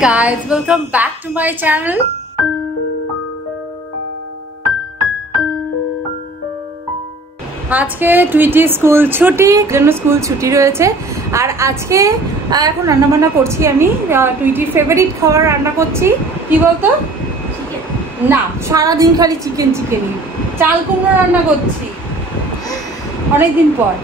Guys, welcome back to my channel. আজকে Tweety school ছুটি, জন্য স্কুল ছুটি রয়েছে। আর আজকে এখন রান্না বান্না করছি আমি। টুইটির ফেভারিট খাবার রান্না করছি। কি বলতো? না, সারাদিন খালি চিকেনই। চাল কুমড়ো রান্না করছি অনেকদিন পর।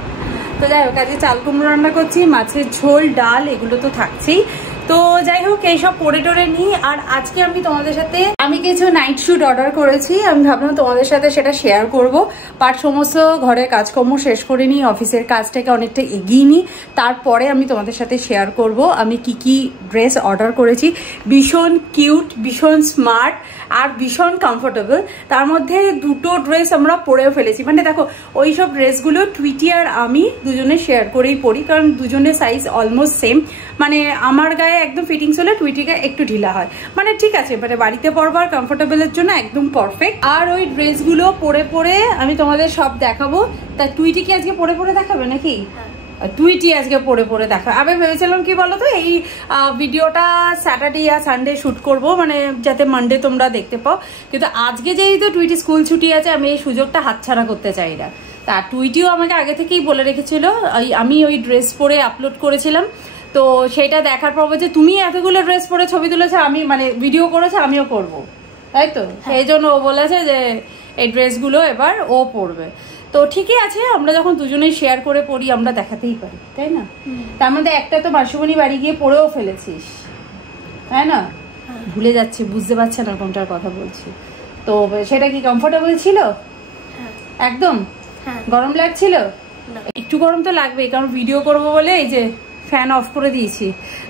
তো যাই হোক, আজকে চাল কুমড়ো রান্না করছি, মাছের ঝোল, ডাল, এগুলো তো থাকছেই। তো যাই হোক, এইসব পরে টোরে নিই। আর আজকে আমি তোমাদের সাথে কিছু নাইট শুট অর্ডার করেছি। আমি ভাবলাম তোমাদের সাথে সেটা শেয়ার করব। বাট সমস্ত ঘরের কাজকর্ম শেষ করে নিই, অফিসের কাজটাকে অনেকটা এগিয়ে নিই, তারপরে আমি তোমাদের সাথে শেয়ার করব আমি কি ড্রেস অর্ডার করেছি। ভীষণ কিউট, ভীষণ স্মার্ট আর ভীষণ কমফোর্টেবল। তার মধ্যে দুটো ড্রেস আমরা পরেও ফেলেছি। মানে দেখো, ওইসব ড্রেসগুলো টুইটি আর আমি দুজনে শেয়ার করেই পরি, কারণ দুজনের সাইজ অলমোস্ট সেম। মানে আমার গায়ে একদম ফিটিংস হলে টুইটি গায়ে একটু ঢিলা হয়। মানে ঠিক আছে, মানে বাড়িতে পরবার কমফোর্টেবলের জন্য একদম পারফেক্ট। আর ওই ড্রেসগুলো পরে আমি তোমাদের সব দেখাবো। তা টুইটি কি আজকে পরে দেখাবে নাকি? টুইটি আজকে পরে দেখা। আমি ভেবেছিলাম কি বলতো, এই ভিডিওটা স্যাটারডে আর সানডে শুট করব, মানে যাতে মানডে তোমরা দেখতে পাও। কিন্তু আজকে যেহেতু টুইটি স্কুল ছুটি আছে, আমি এই সুযোগটা হাতছাড়া করতে চাই না। তা টুইটিও আমাকে আগে থেকেই বলে রেখেছিল, আমি ওই ড্রেস পরে আপলোড করেছিলাম। তো সেটা দেখার পর বলছে, তুমি এতগুলো ড্রেস পরে ছবি তুলেছো, আমি মানে ভিডিও করেছো, আমিও করব, তাই তো? সেই জন্য ও বলেছে যে এই ড্রেসগুলো এবার ও পরবে। তো ঠিকই আছে, আমরা যখন দুজনেই শেয়ার করে পড়ি, আমরা দেখাতেই পারি, তাই না? তার মধ্যে একটা তো মাসুমণি বাড়ি গিয়ে পরেও ফেলেছিস, তাই না? ভুলে যাচ্ছি, বুঝতে পারছে না কোনটার কথা বলছি। তো সেটা কি কমফোর্টেবল ছিল? একদম গরম লাগছিল? একটু গরম তো লাগবেই, কারণ ভিডিও করবো বলে এই যে ফ্যান অফ করে দিয়েছি।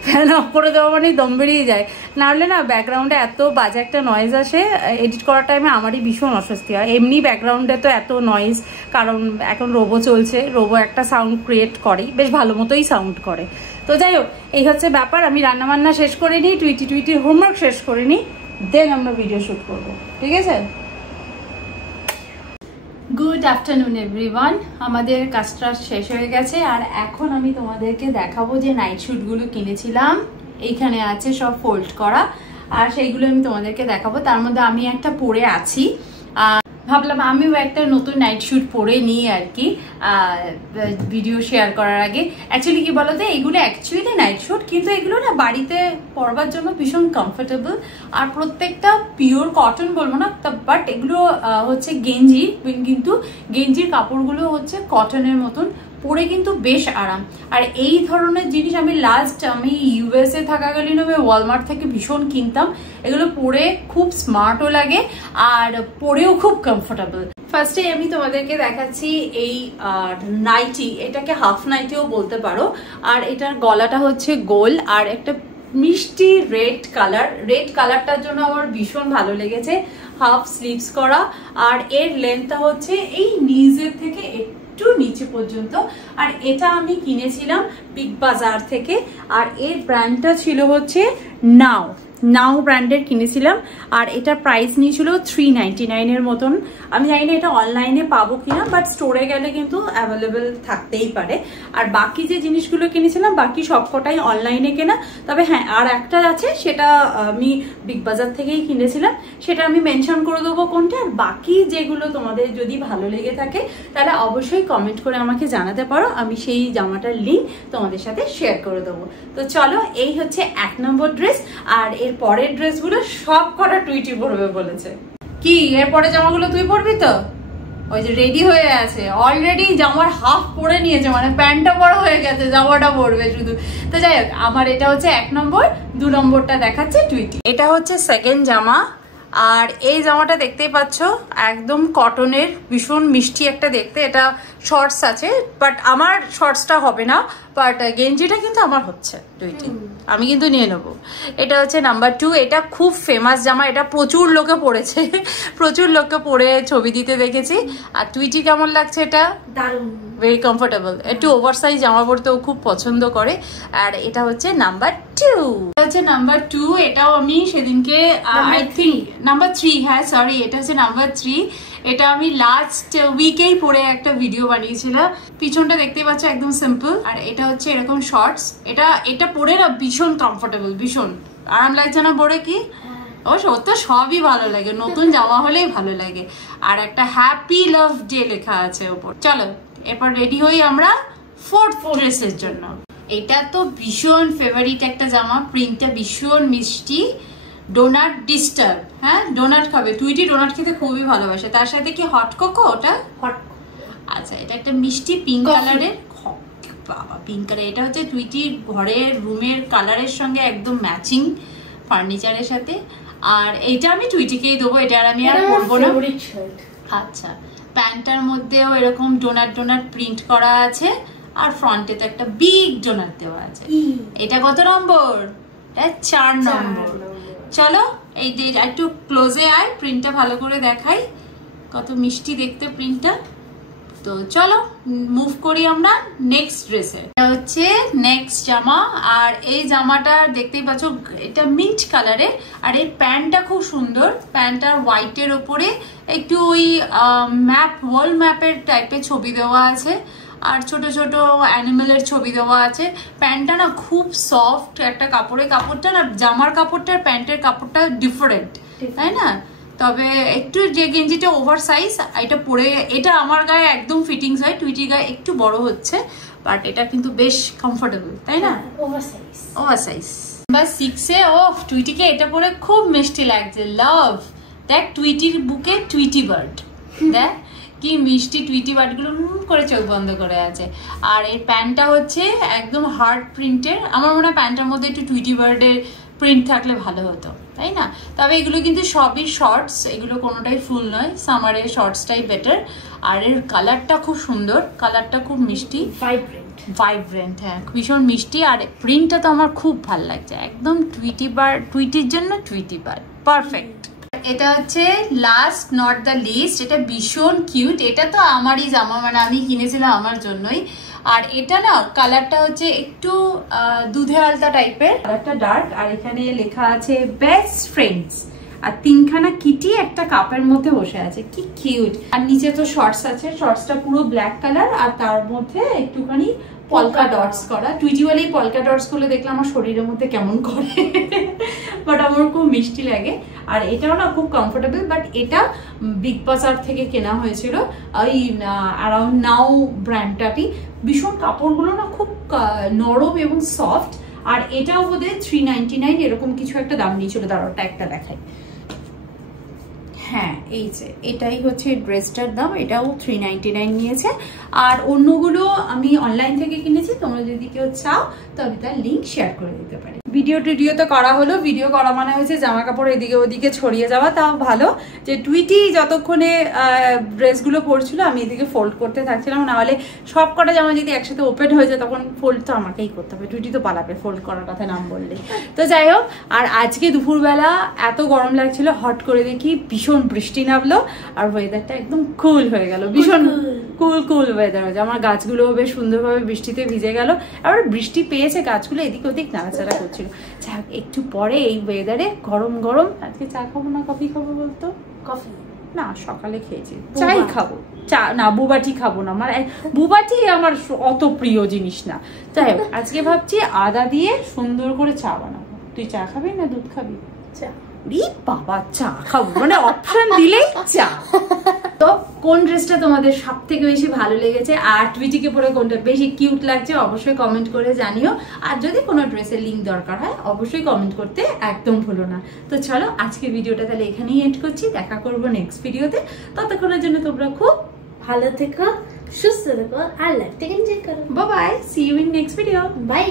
ফ্যান অফ করে দেওয়া মানে দম বেরিয়ে যায়, না হলে না ব্যাকগ্রাউন্ডে এত বাজে একটা নয়েজ আসে। এডিট করার টাইমে আমারই ভীষণ অস্বস্তি হয়। এমনি ব্যাকগ্রাউন্ডে তো এত নয়েজ, কারণ এখন রোবো চলছে। রোবো একটা সাউন্ড ক্রিয়েট করেই, বেশ ভালো মতোই সাউন্ড করে। তো যাই হোক, এই হচ্ছে ব্যাপার। আমি রান্নাবান্না শেষ করে নিই, টুইটির হোমওয়ার্ক শেষ করে নিই, দেন আমরা ভিডিও শুট করবো, ঠিক আছে? Good afternoon everyone. আমাদের কাজটা শেষ হয়ে গেছে, আর এখন আমি তোমাদেরকে দেখাবো যে নাইট শুটগুলো কিনেছিলাম। এইখানে আছে সব ফোল্ড করা, আর সেইগুলো আমি তোমাদেরকে দেখাবো। তার মধ্যে আমি একটা পরে আছি, ভাবলাম আমিও একটা নতুন নাইট শুট পরে নিই আর কি, ভিডিও শেয়ার করার আগে। অ্যাকচুয়ালি কি বলতো, এগুলো অ্যাকচুয়ালি নাইট শুট, কিন্তু এগুলো না বাড়িতে পরবার জন্য ভীষণ কমফোর্টেবল। আর প্রত্যেকটা পিওর কটন বলবো না, বাট এগুলো হচ্ছে গেঞ্জি, কিন্তু গেঞ্জির কাপড়গুলো হচ্ছে কটনের মতন, পরে কিন্তু বেশ আরাম। আর এই ধরনের জিনিস আমি ইউএসএ থাকাকালীন আমি ওয়ালমার্ট থেকে ভীষণ কিনতাম। এগুলো পরে খুব স্মার্টও লাগে, আর পরেও খুব কমফোর্টেবল। ফার্স্টে আমি তোমাদেরকে দেখাচ্ছি এই নাইটি, এটাকে হাফ নাইটিও বলতে পারো। আর এটার গলাটা হচ্ছে গোল, আর একটা মিষ্টি রেড কালার। রেড কালারটার জন্য আমার ভীষণ ভালো লেগেছে। হাফ স্লিভস করা, আর এর লেন্থটা হচ্ছে এই নিচের থেকে একটু নিচে পর্যন্ত। আর এটা আমি কিনেছিলাম বিগ বাজার থেকে, আর এর ব্র্যান্ডটা ছিল হচ্ছে নাও ব্র্যান্ডের কিনেছিলাম। আর এটার প্রাইস নিয়েছিল 399 এর মতন। আমি জানি না এটা অনলাইনে পাবো কিনা, বাট স্টোরে গেলে কিন্তু অ্যাভেলেবেল থাকতেই পারে। আর বাকি যে জিনিসগুলো কিনেছিলাম, বাকি সবকটাই অনলাইনে কেনা। তবে হ্যাঁ, আর একটা আছে, সেটা আমি বিগ বাজার থেকেই কিনেছিলাম। সেটা আমি মেনশন করে দেবো কোনটা। আর বাকি যেগুলো তোমাদের যদি ভালো লেগে থাকে, তাহলে অবশ্যই কমেন্ট করে আমাকে জানাতে পারো, আমি সেই জামাটার লিঙ্ক তোমাদের সাথে শেয়ার করে দেবো। তো চলো, এই হচ্ছে 1 নম্বর ড্রেস। আর এর পরের ড্রেসগুলো সব কটা টুইটি পরবে বলেছে। কি এরপরে জামাগুলো তুই পরবি তো? ওই যে রেডি হয়ে আছে অলরেডি, জামার হাফ পরে নিয়েছে, মানে প্যান্টটা বড় হয়ে গেছে, জামাটা পরবে শুধু। তো যাই হোক, আমার এটা হচ্ছে 1 নম্বর। 2 নম্বরটা দেখাচ্ছে টুইটি। এটা হচ্ছে সেকেন্ড জামা। আর এই জামাটা দেখতেই পাচ্ছ, একদম কটনের, ভীষণ মিষ্টি একটা দেখতে। এটা শর্টস আছে, বাট আমার শর্টসটা হবে না, বাট গেঞ্জিটা কিন্তু আমার হচ্ছে টুইটি, আমি কিন্তু নিয়ে নেবো। এটা হচ্ছে নাম্বার 2। এটা খুব ফেমাস জামা, এটা প্রচুর লোকে পরেছে, প্রচুর লোককে পরে ছবি দিতে দেখেছি। আর টুইটি কেমন লাগছে? এটা দারুণ, ভেরি কমফোর্টেবল। একটু ওভার সাইজ জামা পরতেও খুব পছন্দ করে। আর এটা হচ্ছে নাম্বার 2। এটা হচ্ছে নাম্বার 2। এটাও আমি সেদিনকে আই থিঙ্ক নাম্বার 3, হ্যাঁ সরি, এটা হচ্ছে নাম্বার 3। এটা আমি লাস্ট উইকেই পরে একটা ভিডিও বানিয়েছিলাম। পিছনটা দেখতে পাচ্ছ একদম সিম্পল, আর এটা হচ্ছে এরকম শর্টস। এটা পরে না ভীষণ কমফোর্টেবল, ভীষণ আরাম লাগছে না পরে? কি অবশ্য ওর তো সবই ভালো লাগে, নতুন জামা হলেই ভালো লাগে। আর একটা হ্যাপি লাভ ডে লেখা আছে ওপর। চলো এরপর রেডি হই আমরা ফোর্থ ড্রেসের জন্য। এটা তো ভীষণ ফেভারিট একটা জামা, প্রিন্টটা ভীষণ মিষ্টি, ডোনাট ডিস্টার্ব। হ্যাঁ ডোনাট খাবে, টুইটি ডোনাট খেতে খুবই ভালোবাসে। তার সাথে কি হট কোকো? ওটা হট। আচ্ছা এটা একটা মিষ্টি পিঙ্ক কালারের, বাবা পিঙ্ক কালার। এটা হচ্ছে টুইটির ঘরের রুমের কালারের সঙ্গে একদম ম্যাচিং ফার্নিচারের সাথে। আর এইটা আমি টুইটিকেই দেবো, এটা আর আমি আর পরবো না। আচ্ছা প্যান্টটার মধ্যেও এরকম ডোনাট ডোনাট প্রিন্ট করা আছে, আর ফ্রন্টে তো একটা বিগ ডোনাট দেওয়া আছে। এটা কত নম্বর? 4 নম্বর। চলো এই যে একটু ক্লোজে আয়, প্রিন্টটা ভালো করে দেখাই, কত মিষ্টি দেখতে প্রিন্টটা। তো চলো মুভ করি আমরা নেক্সট ড্রেসে। এটা হচ্ছে নেক্সট জামা, আর এই জামাটা দেখতেই পাচ্ছ এটা মিন্ট কালারের, আর এই প্যান্টটা খুব সুন্দর। প্যান্টটার হোয়াইটের ওপরে একটু ওই ম্যাপ, ওয়ার্ল্ড ম্যাপের টাইপের ছবি দেওয়া আছে, আর ছোট ছোট অ্যানিমেলের ছবি দেওয়া আছে। প্যান্টটা না খুব সফট একটা কাপড়ের, কাপড়টা না জামার কাপড়টা আর প্যান্টের কাপড়টা ডিফারেন্ট, তাই না? তবে একটু যে গেঞ্জিটা ওভার সাইজ, এটা পরে এটা আমার গায়ে একদম ফিটিংস হয়, টুইটির গায়ে একটু বড় হচ্ছে, বাট এটা কিন্তু বেশ কমফোর্টেবল, তাই না? Over size. নাম্বার 6-এ ও টুইটিকে এটা পরে খুব মিষ্টি লাগছে। লাভ, দেখ টুইটির বুকে টুইটি বার্ড, দেখ কি মিষ্টি টুইটি বার্ড গুলো করে চোখ বন্ধ করে আছে। আর এই প্যান্টটা হচ্ছে একদম হার্ড প্রিন্টের। আমার মনে হয় প্যান্টের মধ্যে একটু টুইটি বার্ডের প্রিন্ট থাকলে ভালো হতো, তাই না? তবে এগুলো কিন্তু সবই শর্টস, এগুলো কোনোটাই ফুল নয়, সামারের শর্টসটাই বেটার। আর এর কালারটা খুব সুন্দর, কালারটা খুব মিষ্টি, ভাইব্রেন্ট, হ্যাঁ ভীষণ মিষ্টি। আর প্রিন্টটা তো আমার খুব ভালো লাগছে, একদম টুইটি বার্ড, টুইটির জন্য টুইটি বার্ড পারফেক্ট। এটা হচ্ছে লাস্ট নট দ্য লিস্ট, এটা ভীষণ কিউট। এটা তো আমারই জামা, মানে আমি কিনেছিলাম আমার জন্যই। আর এটা না কালারটা হচ্ছে একটু দুধে আলতা টাইপের, কালারটা ডার্ক। আর এখানে লেখা আছে বেস্ট ফ্রেন্ডস, আর 3খানা কিটি একটা কাপের মধ্যে বসে আছে, কি কিউট। আর নিচে তো শর্টস আছে, শর্টসটা পুরো ব্ল্যাক কালার, আর তার মধ্যে একটুখানি পলকা ডটস করা। টুইটিওয়ালি পলকা ডটস গুলো দেখলে আমার শরীরের মধ্যে কেমন করে, বাট আমার খুব মিষ্টি লাগে। আর এটাও না খুব কমফোর্টেবল, বাট এটা বিগ বাজার থেকে কেনা হয়েছিল, ওই অ্যারাউন্ড নাও ব্র্যান্ডটাটি। ভীষণ কাপড়গুলো না খুব নরম এবং সফট। আর এটাও বোধহয় 399 এরকম কিছু একটা দাম নিয়েছিল, দাঁড়াটা একটা দেখাই। হ্যাঁ এই যে এটাই হচ্ছে ড্রেসটার দাম, এটাও 399 নিয়েছে। আর অন্যগুলো আমি অনলাইন থেকে কিনেছি, তোমরা যদি কেউ চাও তবে তার লিঙ্ক শেয়ার করে দিতে পারি। ভিডিও তো করা হলো, ভিডিও করা মানে হচ্ছে জামা কাপড় এদিকে ওদিকে ছড়িয়ে যাওয়া। তাও ভালো যে টুইটি যতক্ষণে ড্রেসগুলো পরছিল আমি এদিকে ফোল্ড করতে থাকছিলাম, নাহলে সব কটা জামা যদি একসাথে ওপেন হয়ে যায় তখন ফোল্ড তো আমাকেই করতে হবে, টুইটি তো পালাবে ফোল্ড করার কথা নাম বললে। তো যাই হোক, আর আজকে দুপুরবেলা এত গরম লাগছিল, হট করে দেখি ভীষণ বৃষ্টি নামলো, আর ওয়েদারটা একদম কুল হয়ে গেল, ভীষণ কুল ওয়েদার হয়েছে। আমার গাছগুলো বেশ সুন্দরভাবে বৃষ্টিতে ভিজে গেল, আবার বৃষ্টি পেয়েছে গাছগুলো এদিক ওদিক নাড়াচাড়া করছিল। একটু পরে এই ওয়েদারে গরম গরম আজকে চা খাবো না কফি খাবো বলতো? কফি না, সকালে খেয়েছি, চাই খাবো। চা না, বুবাটি খাবো না, আমার বুবাটি আমার অত প্রিয় জিনিস না। যাই হোক আজকে ভাবছি আদা দিয়ে সুন্দর করে চা বানাবো। তুই চা খাবি না দুধ খাবি? চা। বাবা চা খাবো, মানে অপশন দিলেই চা। তো কোন ড্রেসটা তোমাদের সব থেকে বেশি ভালো লেগেছে, আর টুইটিকে পরে কোনটা বেশি কিউট লাগছে অবশ্যই কমেন্ট করে জানিও। আর যদি কোনো ড্রেসের লিঙ্ক দরকার হয় অবশ্যই কমেন্ট করতে একদম ভুলো না। তো চলো আজকের ভিডিওটা তাহলে এখানেই এন্ড করছি, দেখা করবো নেক্সট ভিডিওতে। ততক্ষণের জন্য তোমরা খুব ভালো থেকো, সুস্থ থেকো, আর লাইফটাকে এনজয় করো। Bye bye, see you in next video, by.